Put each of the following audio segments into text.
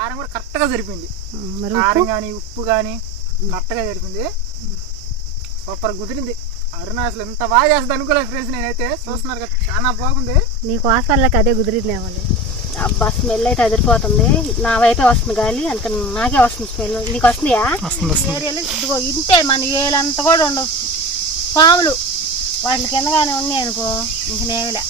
కారం కూడా కరెక్ట్గా సరిపోయింది. కారం కానీ ఉప్పు కానీ కరెక్ట్గా సరిపోయింది. సూపర్ కుదిరింది. అరుణ అసలు ఎంత బాగా చేస్తుంది అనుకోలేదు ఫ్రెండ్స్. నేనైతే చూస్తున్నారు కదా, చాలా బాగుంది. నీకు వాసనలకి అదే కుదిరింది ఏమో. అబ్బా స్మెల్ అయితే అదిరిపోతుంది. నా వైపే వస్తుంది గాలి, అంత నాకే వస్తుంది స్మెల్. నీకు వస్తుందియా? ఏరియాలో ఇదిగో ఇంతే, మన ఏలంతా కూడా ఉండవు పాములు. వాటి కిందగానే ఉన్నాయి అనుకో, ఇంక నేమిలే.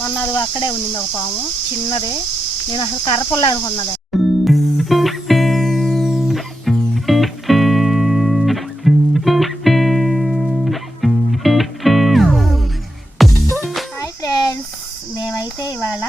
మొన్న అది అక్కడే ఉంది ఒక పాము చిన్నది. నేను అసలు కర్రపుల్ల అనుకున్నది. హాయ్ ఫ్రెండ్స్, మేమైతే ఇవాళ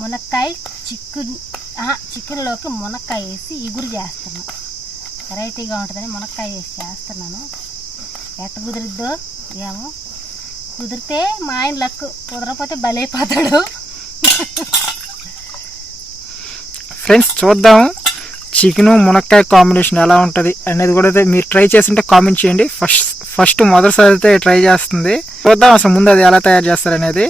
మునక్కాయ చికెన్లోకి మునక్కాయ వేసి ఇగురు చేస్తున్నాం. వెరైటీగా ఉంటుందని మునక్కాయ వేసి చేస్తున్నాను. ఎట్ట కుదిరిద్దో ఏమో. కుదిరితే మా ఆయన లక్కు, కుదరకపోతే బలైపోతాడు. ఫ్రెండ్స్ చూద్దాం చికెను మునక్కాయ కాంబినేషన్ ఎలా ఉంటుంది అనేది కూడా అయితే మీరు ట్రై చేస్తుంటే కామెంట్ చేయండి. ఫస్ట్ మొదటిసారి అయితే ట్రై చేస్తుంది. చూద్దాం అసలు ముందు అది ఎలా తయారు చేస్తారనేది.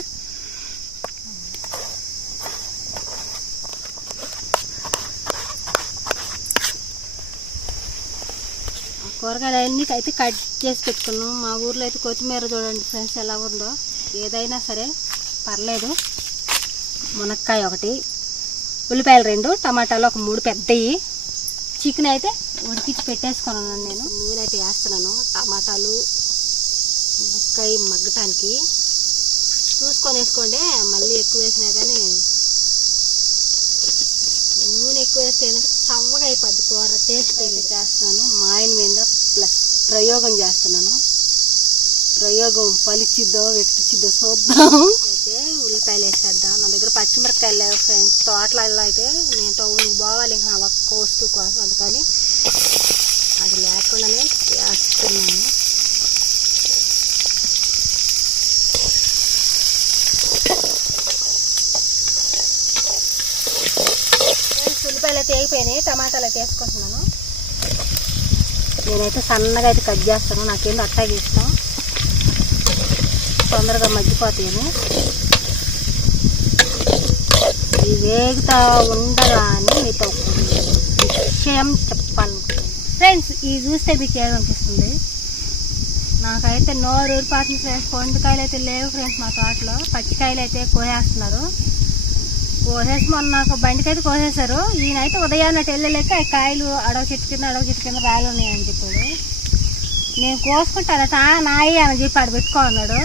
కూరగాయలు అన్నీ అయితే కట్ చేసి పెట్టుకున్నాం. మా ఊర్లో అయితే కొత్తిమీర చూడండి ఫ్రెండ్స్ ఎలా ఉందో. ఏదైనా సరే పర్లేదు. మునక్కాయ ఒకటి, ఉల్లిపాయలు 2, టమాటాలు ఒక 3 పెద్దవి. చికెన్ అయితే ఉడికించి పెట్టేసుకున్నాను నేను. నూనె అయితే వేస్తున్నాను. టమాటాలు మునక్కాయ మగ్గటానికి చూసుకొని వేసుకోండి. మళ్ళీ ఎక్కువ వేసినా కానీ నూనె ఎక్కువ వేస్తే ఏంటంటే చల్లగా అయిపోద్ది కూర. టేస్ట్ అయితే చేస్తున్నాను. మా ఆయన మీద ప్రయోగం చేస్తున్నాను. ప్రయోగం పలిచిద్దో వెట్టిచ్చిద్దో చూద్దాం. అయితే ఉల్లిపాయలు వేసేద్దాం. నా దగ్గర పచ్చిమిరపకాయలు లేవు ఫ్రెండ్స్. తోటలలో అయితే నేను టౌన్కి పోవాలి ఇంకా నా ఒక్క వస్తువు కోసం, అందుకని అది లేకుండానే చేస్తున్నాను. ఉల్లిపాయలు అయితే వేగిపోయినాయి. టమాటాలు అయితే వేసుకుంటున్నాను. నేనైతే సన్నగా అయితే కట్ చేస్తాను. నాకేందో అట్టాగే ఇష్టం, తొందరగా మగ్గిపోతాయని. ఇవి వేగుతా ఉండగానే మీతో విషయం చెప్పాలనుకుంటున్నాను ఫ్రెండ్స్. ఇవి చూస్తే మీకు ఏమనిపిస్తుంది? నాకైతే నోరు ఊరిపోతుంది ఫ్రెండ్స్. పొండుకాయలు అయితే లేవు ఫ్రెండ్స్ మా తోటలో. పచ్చికాయలు అయితే కోసేస్తున్నారు. కోసేసి మొన్న నాకు బండికైతే కోసేశారు. ఈయనైతే ఉదయాన్నే వెళ్ళలేక కాయలు అడవ చెట్టు కింద రాయలు ఉన్నాయని చెప్పాడు. నేను కోసుకుంటానట నాయి అని చెప్పి ఆడ పెట్టుకోన్నాడు.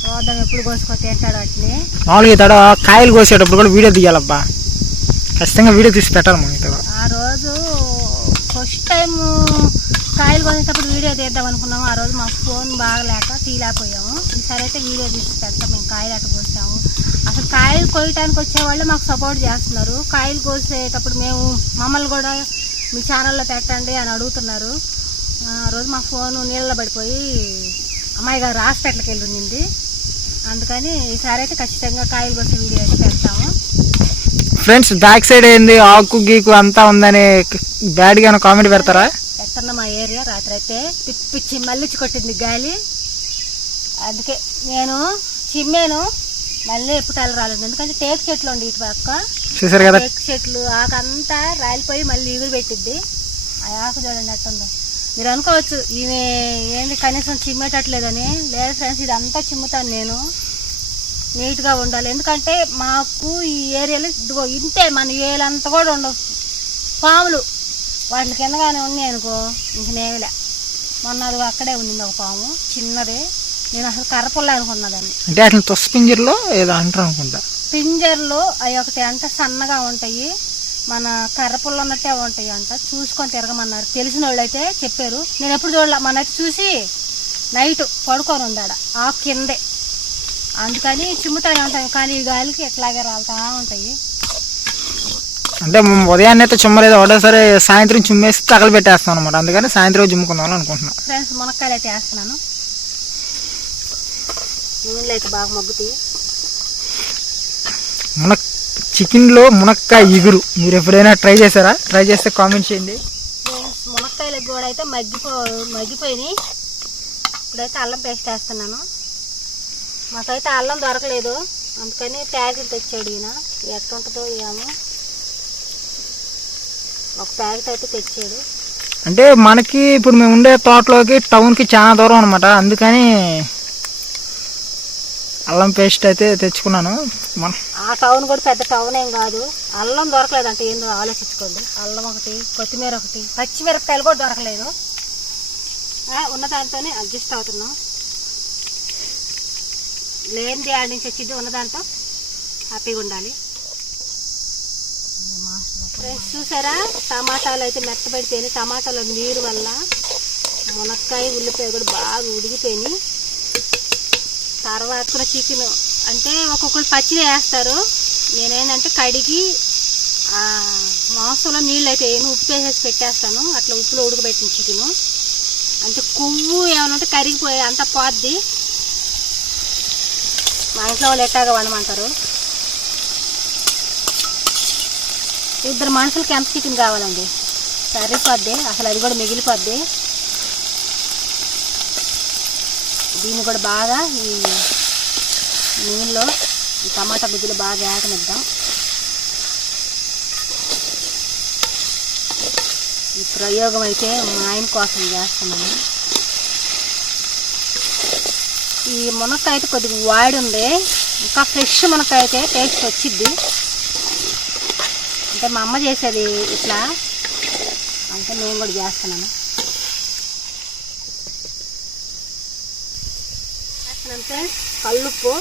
చూద్దాం ఎప్పుడు కోసుకొని తింటాడు వాటిని. మామూలుగా కాయలు కోసేటప్పుడు కూడా వీడియో తీయాలబ్బా, ఖచ్చితంగా వీడియో తీసి పెట్టాలి. ఆ రోజు ఫస్ట్ టైం కాయలు కోసేటప్పుడు వీడియో తీద్దాం అనుకున్నాము. ఆ రోజు మా ఫోన్ బాగలేక తీయలేకపోయాము. ఈసారి అయితే వీడియో తీసి పెడతాం. మేము కాయలు అట్ట కోసాము. అసలు కాయలు కోయటానికి వచ్చేవాళ్ళు మాకు సపోర్ట్ చేస్తున్నారు. కాయలు కోసేటప్పుడు మేము మమ్మల్ని కూడా మీ ఛానల్లో పెట్టండి అని అడుగుతున్నారు. ఆ రోజు మా ఫోను నీళ్ళలో పడిపోయి అమ్మాయి గారు హాస్పిటల్కి వెళ్ళింది. అందుకని ఈసారి అయితే ఖచ్చితంగా కాయలు కోసే వీడియో అయితే పెడతాము ఫ్రెండ్స్. బ్యాక్ సైడ్ ఏంది ఆకు గీకు అంతా ఉందని బ్యాడ్గా కామెంట్ పెడతారా? ఎక్కడ మా ఏరియా రాత్రి అయితే పిచ్చి మళ్ళీ కొట్టింది గాలి. అందుకే నేను చిమ్మాను. మళ్ళీ ఎప్పుడు రాలేదు, ఎందుకంటే టేకు చెట్లు ఉండి ఇటు పక్క చూసారు కదా. టేకు చెట్లు ఆకంతా రాలిపోయి మళ్ళీ ఈగురు పెట్టిద్ది. ఆ ఆకు చూడండి ఎట్టుందో. మీరు అనుకోవచ్చు ఈమె ఏంది కనీసం చిమ్మేటట్లేదని. లేదు ఫ్రెండ్స్, ఇదంతా చిమ్ముతాను నేను. నీట్గా ఉండాలి. ఎందుకంటే మాకు ఈ ఏరియాలో ఇదిగో ఇంతే, మన ఏలంతా కూడా ఉండవు పాములు. వాటి కిందగానే ఉన్నాయి అనుకో, ఇంక నేమిలే. మొన్న అది అక్కడే ఉంది ఒక పాము చిన్నది. నేను అసలు కర్రపుల్ల అనుకున్నదాన్ని. అంటే అట్లా తొస్ పింజర్లో ఏదో అంటారు అనుకుంటా. పింజర్లు అవి ఒకటి అంటే సన్నగా ఉంటాయి, మన కర్రపుల్ల ఉన్నట్టే ఉంటాయి అంట. చూసుకొని తిరగమన్నారు తెలిసిన వాళ్ళు అయితే చెప్పారు. నేను ఎప్పుడు చూడలే. మనైతే చూసి నైట్ పడుకొని ఉందాడ ఆ కిందే. అందుకని చిమ్ముతానే ఉంటాయి. కానీ ఈ గాలికి ఎట్లాగే రాలుతా ఉంటాయి. అంటే ఉదయాన్నే అయితే చిమ్మలేదు, ఒకటేసారి సాయంత్రం చిమ్మేసి తగలు పెట్టేస్తాం అనమాట. అందుకని సాయంత్రం చిమ్ముకుందాం అనుకుంటున్నాను ఫ్రెండ్స్. మునక్కాయలు అయితే వేస్తున్నాను. నూనెలు అయితే బాగా మగ్గుతాయి. చికెన్లో మునక్కాయ ఇగురు మీరు ఎప్పుడైనా ట్రై చేశారా? ట్రై చేస్తే కామెంట్ చేయండి. మునక్కాయలు కూడా అయితే మగ్గిపోయినాయి. ఇప్పుడైతే అల్లం పేస్ట్ వేస్తున్నాను. మాకైతే అల్లం దొరకలేదు, అందుకని ప్యాకెట్ తెచ్చాడు ఈయన. ఎట్టుంటుందో ఏమో. ఒక ప్యాకెట్ అయితే తెచ్చాడు. అంటే మనకి ఇప్పుడు మేము ఉండే తోటలోకి టౌన్కి చాలా దూరం అనమాట, అందుకని అల్లం పేస్ట్ అయితే తెచ్చుకున్నాను. ఆ టౌన్ కూడా పెద్ద టౌన్ ఏం కాదు. అల్లం దొరకలేదంటే ఏందో ఆలోచించుకోండి. అల్లం ఒకటి, కొత్తిమీర ఒకటి, పచ్చిమిరపకాయలు కూడా దొరకలేదు. ఉన్న దాంతోనే అడ్జస్ట్ అవుతున్నాం. లేనిది ఆడి నుంచి వచ్చింది, ఉన్నదాంతో హ్యాపీగా ఉండాలి. ఫ్రెండ్స్ చూసారా, టమాటాలు అయితే మెత్తబడిపోయినాయి. టమాటాల నీరు వల్ల మునక్కాయ ఉల్లిపాయ కూడా బాగా ఉడికిపోయినాయి. తర్వాత కూడా చికెన్ అంటే ఒక్కొక్కరు పచ్చిది వేస్తారు. నేనేంటంటే కడిగి మాంసంలో నీళ్ళు అయితే వేయను, ఉప్పు వేసేసి పెట్టేస్తాను. అట్లా ఉప్పులో ఉడకబెట్టిన చికెను అంటే కొవ్వు ఏమైనా ఉంటే కరిగిపోయి అంతా పోద్ది. మా ఇంట్లో వాళ్ళు ఎట్టాగా వండమంటారు. ఇద్దరు మనుషులకి ఎంత చికెన్ కావాలండి, సరిపోద్ది. అసలు అది కూడా మిగిలిపోద్ది. దీన్ని కూడా బాగా ఈ నీళ్ళలో ఈ టమాటా గుజ్జులు బాగా వేగనిద్దాం. ఈ ప్రయోగం అయితే మా ఆయన కోసం చేస్తున్నాను. ఈ మునక్కాయ అయితే కొద్దిగా వాడి ఉంది. ఇంకా ఫ్రెష్ మునక్కాయ అయితే టేస్ట్ వచ్చిద్ది. అంటే మా అమ్మ చేసేది ఇట్లా, అంటే నేను కూడా చేస్తున్నాను. అంటే కల్లుప్పు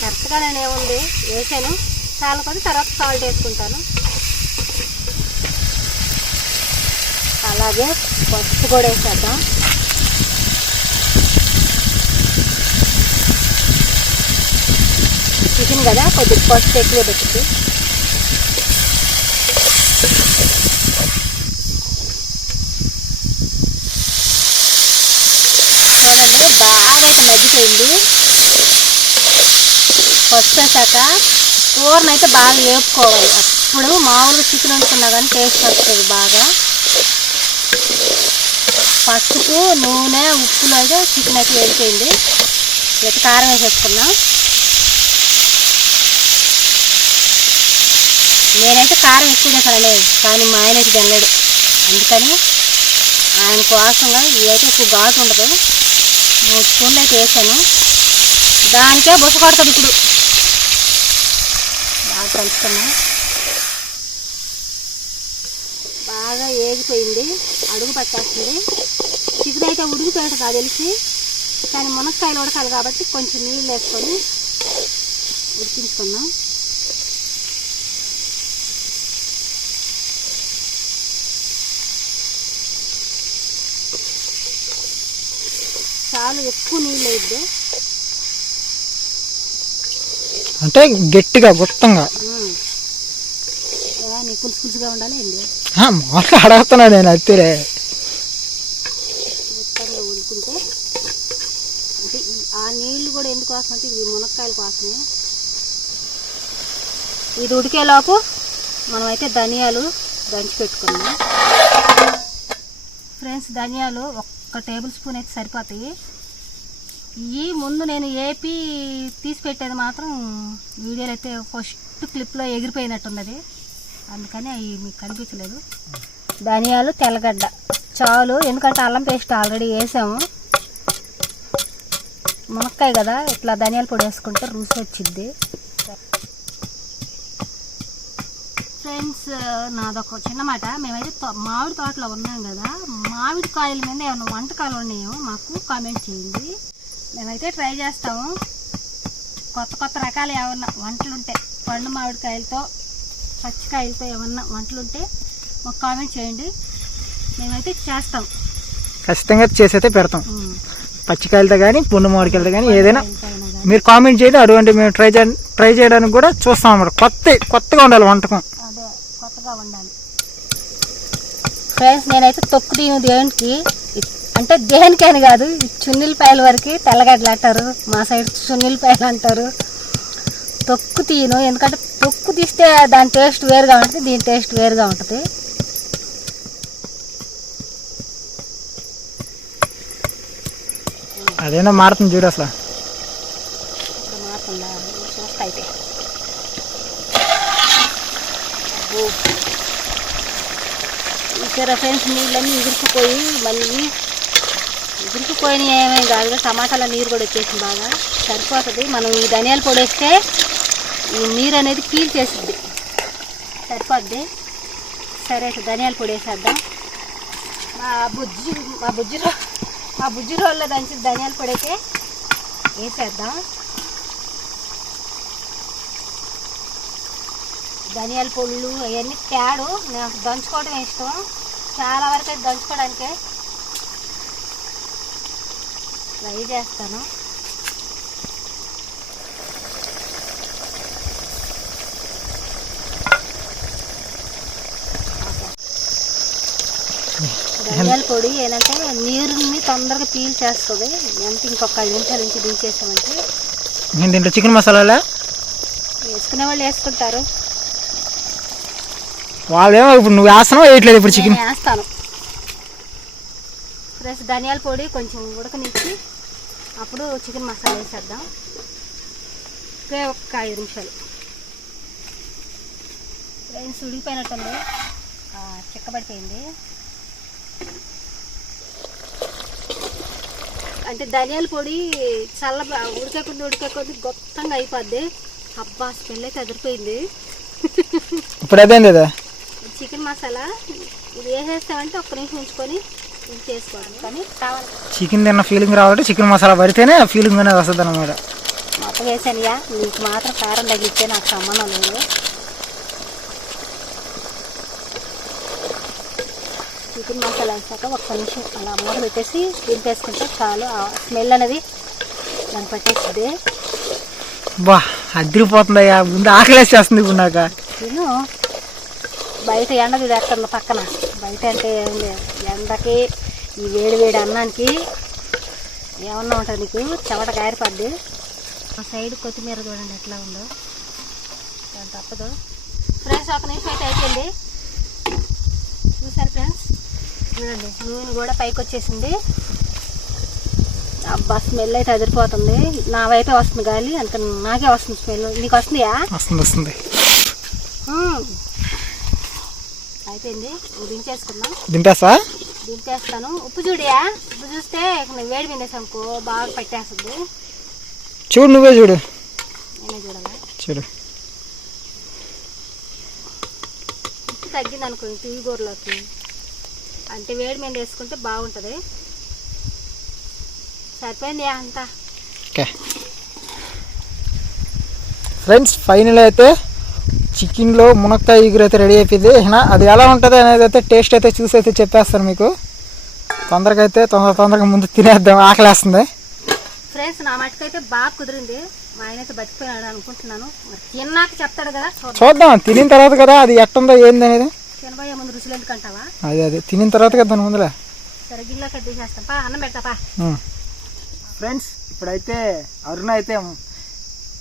కరెక్ట్గా నేను ఏముంది వేసాను, చాలా కొద్ది తర్వాత సాల్ట్ వేసుకుంటాను. అలాగే పసుపు కూడా వేసేద్దాం. చికెన్ కదా కొద్దిగా పసుపు ఎక్కువ పెట్టుద్ది. చూడండి బాగా అయితే మగ్గిపోయింది. పసుపు వేసాక కూరను అయితే బాగా వేపుకోవాలి. అప్పుడు మామూలుగా చికెన్ వండుకున్నా కానీ టేస్ట్ వస్తుంది బాగా. పసుపు, నూనె, ఉప్పులో అయితే చికెన్ అయితే వేడిపోయింది. అయితే కారం వేసేసుకున్నాం. నేనైతే కారం ఎక్కువ చేశానండి, కానీ మా ఆయన అయితే తినలేడు. అందుకని ఆయన కోసంగా ఇదైతే ఎక్కువ ఘాటు ఉండదు. 3 స్పూన్లు అయితే వేసాను. దానికే బుస కొడుతుంది. ఇప్పుడు బాగా కలుపుకున్నాం. బాగా ఏగిపోయింది, అడుగు పట్టేస్తుంది. చికెన్ అయితే ఉడికిపోయాడు నాకు తెలిసి, కానీ మునక్కాయలు ఉడకాలి కాబట్టి కొంచెం నీళ్ళు వేసుకొని ఉడికించుకున్నాం. చాలా ఎక్కువ నీళ్ళు వేయద్దు, అంటే గట్టిగా గుత్తంగా నీ పులుసు పులుసుగా ఉండాలి అండి. మామూలుగా అడుగుతున్నా నేను. అత్తిరే గుత్తంగా ఉడుకుంటే అంటే ఆ నీళ్ళు కూడా ఎందుకోసం అంటే ఇవి మునక్కాయల కోసమే. ఇది ఉడికేలోపు మనమైతే ధనియాలు దంచి పెట్టుకున్నాం. ఫ్రెండ్స్ ధనియాలు 1 టేబుల్ స్పూన్ అయితే సరిపోతాయి. ఈ ముందు నేను ఏపీ తీసి పెట్టేది మాత్రం వీడియోలో అయితే ఫస్ట్ క్లిప్లో ఎగిరిపోయినట్టున్నది, అందుకని అవి మీకు కనిపించలేదు. ధనియాలు, తెల్లగడ్డ చాలు, ఎందుకంటే అల్లం పేస్ట్ ఆల్రెడీ వేసాము. మునక్కాయ కదా, ఇట్లా ధనియాల పొడి వేసుకుంటే రుచి వచ్చిద్ది. ఫ్రెండ్స్ నాదొక చిన్న మాట, మేమైతే మామిడి తోటలో ఉన్నాం కదా, మామిడి కాయల మీద ఏమైనా వంటకాలు ఉన్నాయో మాకు కామెంట్ చేయండి. మేమైతే ట్రై చేస్తాము. కొత్త రకాలు ఏమన్నా వంటలుంటే, పండు మామిడికాయలతో పచ్చికాయలతో ఏమన్నా వంటలుంటే మాకు కామెంట్ చేయండి, మేమైతే చేస్తాం. ఖచ్చితంగా చేసైతే పెడతాం. పచ్చికాయలతో కానీ పండు మామిడికాయలతో కానీ ఏదైనా మీరు కామెంట్ చేయండి. అటువంటి మేము ట్రై చేయడానికి కూడా చూస్తాం అన్నమాట. కొత్తగా ఉండాలి వంటకం, అదే కొత్తగా ఉండాలి. ఫ్రెండ్స్ నేనైతే తొక్కు దీని దేనికి అంటే దేనికని కాదు, చున్నీలపాయల వరకు తెల్లగడ్డలు అంటారు, మా సైడ్ చున్నీలపాయలు అంటారు. తొక్కు తీయను, ఎందుకంటే తొక్కు తీస్తే దాని టేస్ట్ వేరుగా ఉంటుంది, దీని టేస్ట్ వేరుగా ఉంటుంది. అదేనా మారుతుంది చూడు అసలు. మారుతుందా చూస్తా అయితే. చూసారా ఫ్రెండ్స్, నీళ్ళన్నీ ఎగురుకుపోయి మళ్ళీ ఎగురుకుపోయిన ఏమేం కాదు, టమాటాల నీరు కూడా వచ్చేసింది, బాగా సరిపోతుంది. మనం ఈ ధనియాల పొడి వేస్తే ఈ నీరు అనేది పీల్ చేస్తుంది, సరిపోద్ది. సరే అయితే ధనియాల పొడి వేసేద్దాం. మా బుజ్జి రోల్లో దంచి ధనియాల పొడికే వేసేద్దాం. ధనియాల పొళ్ళు అవన్నీ తేడు, నాకు దంచుకోవడం ఇష్టం, చాలా వరకు అయితే దంచుకోవడానికే ట్రై చేస్తాను. ధనియాల పొడి ఏంటంటే నీరుని తొందరగా పీల్ చేస్తుంది. ఎంత ఇంకొక 5 నిమిషాల నుంచి దించేసామంటే నేను దీంట్లో చికెన్ మసాలా వేసుకునే వాళ్ళు వేసుకుంటారు. వాళ్ళేమో ఇప్పుడు నువ్వు వేస్తున్నావు వేయట్లేదు, ఇప్పుడు చికెన్ వేస్తాను. ఫ్రెష్ ధనియాల పొడి కొంచెం ఉడకనిచ్చి అప్పుడు చికెన్ మసాలా వేసేద్దాం. ఒక 5 నిమిషాలు. ఫ్రెండ్స్ ఉడికిపోయినట్టుంది, చిక్కబడిపోయింది. అంటే ధనియాల పొడి చల్ల ఉడికే కొద్ది గొప్పంగా అయిపోద్ది. అబ్బా స్మెల్ అయితే అదిరిపోయింది. ఇప్పుడు అదేంది చికెన్ మసాలా ఇది వేసేస్తామంటే ఒక్క నిమిషం ఉంచుకొని ఇది చేసుకోవడం. కానీ కావాలి చికెన్ తిన్న ఫీలింగ్ రావాలంటే చికెన్ మసాలా పడితేనే ఆ ఫీలింగ్ అనేది వస్తుంది అన్నమాట. మొత్తం వేసానుగా, నీకు మాత్రం కారం తగిలిస్తే నాకు సంబంధం లేదు. చికెన్ మసాలా వేసాక ఒక్క నిమిషం అలా మూత పెట్టేసి దింపేసుకుంటే చాలు. ఆ స్మెల్ అనేది దాన్ని పట్టేస్తుంది. బా అదిరిపోతుందయ్యా, ముందు ఆకలేసేస్తుంది ఇప్పుడు నాకు. నేను బయట ఎండ చూడేస్తాను పక్కన, బయట అంటే ఏం లేదు, ఎండకి ఈ వేడి అన్నానికి ఏమన్నా ఉంటుంది నీకు చెమట కారిపోద్ది. ఆ సైడ్ కొత్తిమీర చూడండి ఎట్లా ఉందో, దాని తప్పదు. ఫ్రెండ్స్ ఒక నిమిషం అయితే అయిపోయింది, చూసారు ఫ్రెండ్స్, చూడండి నూనె కూడా పైకి వచ్చేసింది. అబ్బా స్మెల్ అయితే అదిరిపోతుంది. నా వైపే వస్తుంది గాలి, అంత నాకే వస్తుంది స్మెల్. నీకు వస్తుందియా? వస్తుంది. అయిపోయింది, దించేసుకుందాం. దింపేస్తాను. ఉప్పు చూడియా, ఉప్పు చూస్తే వేడి మీద అనుకో బాగా పట్టేస్తుంది. చూడు, నువ్వే చూడు. నేనే చూడాలా? చూడు. ఉప్పు తగ్గింది అనుకో తీగూరలోకి, అంటే వేడి మీద వేసుకుంటే బాగుంటుంది. సరిపోయింది అంతా. ఓకే ఫ్రెండ్స్, ఫైనల్ అయితే చికెన్లో మునక్కాయ ఎగురు అయితే రెడీ అయిపోయింది. అది ఎలా ఉంటుంది అనేది అయితే టేస్ట్ అయితే చూసి అయితే చెప్పేస్తాను మీకు. తొందరగా ముందు తినేద్దాం, ఆకలేస్తుంది. ఫ్రెండ్స్ నా మటుకైతే బాగా కుదిరింది. మా ఆయన అయితే బతికిపోయాడు అనుకుంటున్నాను, మరి తిన్నాక చెప్తాడు కదా, చూద్దాం. తినిన తర్వాత కదా అది ఎట్టుందో ఏంది అనేది. తినబోయే ముందు రుచులు ఎందుకంటావా? అదే తినిన తర్వాత కదా దాని ముందులే. సరే గిన్నెలో కట్ చేసేస్తాం పా, అన్నం పెడతాపా. ఫ్రెండ్స్ ఇప్పుడైతే అరుణ అయితే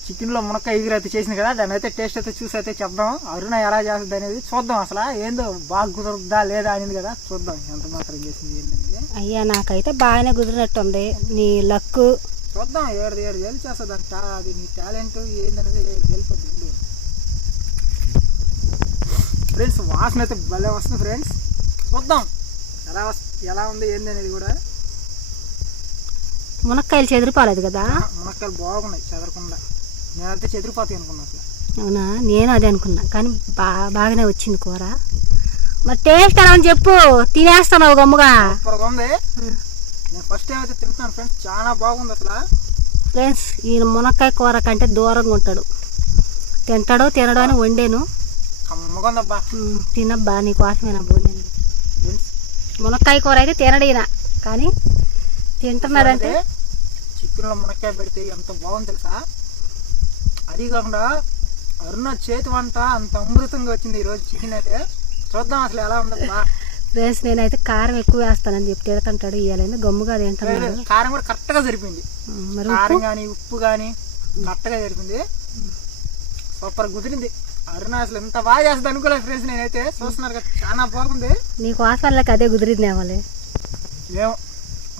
చికెన్లో మునక్కాయ ఎగురు అయితే చేసింది కదా, దాని అయితే టేస్ట్ అయితే చూసి అయితే చెప్దాం. అరుణ ఎలా చేస్తుంది అనేది చూద్దాం. అసలు ఏందో బాగా కుదురుద్దా లేదా అనేది కదా, చూద్దాం ఎంత మాత్రం చేసింది ఏంటనేది. అయ్యా నాకైతే బాగానే కుదిరినట్టుంది, నీ లక్. చూద్దాం 7 వేలు చేస్తుంది అంట, అది నీ టాలెంట్ ఏందనేది వెళ్ళిపోతుంది. ఫ్రెండ్స్ వాసన అయితే భలే వస్తుంది. ఫ్రెండ్స్ చూద్దాం ఎలా ఉంది ఏంది అనేది కూడా. మునక్కాయలు చెదిరిపోలేదు కదా? మునక్కాయలు బాగున్నాయి చెదరకుండా. నేనైతే చెదిరిపోతాయి అనుకున్నా అసలు. అవునా, నేను అదే అనుకున్నా, కానీ బాగానే వచ్చింది కూర. మరి టేస్ట్ ఎలా అని చెప్పు, తినేస్తాను గమ్ముగా. సూపర్గా ఉంది. నేను ఫస్ట్ టైం అయితే తింటున్నాను ఫ్రెండ్స్, చాలా బాగుంది అసలు. ఫ్రెండ్స్ ఈయన మునక్కాయ కూర కంటే దూరంగా ఉంటాడు, తింటాడో తినడో అని వండాను. కమ్మగా ఉందబ్బా. తినబ్బా, నీకోసమేనా వండాను. మునక్కాయ కూర అయితే తినడీనా, కానీ తింటున్నాడంటే. చికెన్లో మునక్కాయ పెడితే ఎంత బాగుంది తెలుసా. అది కాకుండా అరుణ చేతి వంట అంత అమృతంగా వచ్చింది ఈరోజు చికెన్ అయితే. చూద్దాం అసలు ఎలా ఉందబ్బా. ఫ్రెండ్స్ నేనైతే కారం ఎక్కువ వేస్తానని చెప్పి తిడుతుంటాడు, ఇవ్వాలని గమ్ముగా తింటున్నాడు. కారం కూడా కరెక్ట్గా సరిపోయింది, కారం కానీ ఉప్పు కానీ కరెక్ట్గా సరిపోయింది. సూపర్ కుదిరింది. అరుణ అసలు ఎంత బాగా చేస్తుంది అనుకోలేదు ఫ్రెండ్స్. నేనైతే చూస్తున్నారు కదా, చాలా బాగుంది. నీకు వాసనలకి అదే కుదిరింది ఏమలే. ఏమో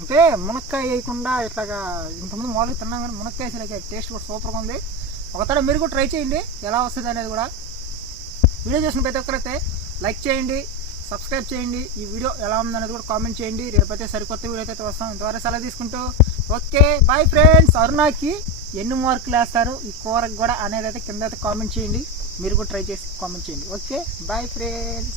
అంటే మునక్కాయ వేయకుండా ఇట్లాగా ఇంతకుముందు మామూలుగా తిన్నాం, కానీ మునక్కాయ అసలు టేస్ట్ కూడా సూపర్గా ఉంది. ఒకసారి మీరు కూడా ట్రై చేయండి ఎలా వస్తుంది అనేది కూడా. వీడియో చూసిన ప్రతి ఒక్కరైతే లైక్ చేయండి, సబ్స్క్రైబ్ చేయండి. ఈ వీడియో ఎలా ఉందనేది కూడా కామెంట్ చేయండి. రేపైతే సరికొత్త వీడియో అయితే వస్తాం. ఇంతవరకు సెలవు తీసుకుంటూ ఓకే బాయ్ ఫ్రెండ్స్. అరుణాకి ఎన్ని మార్కులు వేస్తారు ఈ కూరకు కూడా అనేది అయితే కింద అయితే కామెంట్ చేయండి. మీరు కూడా ట్రై చేసి కామెంట్ చేయండి. Okay bye friends.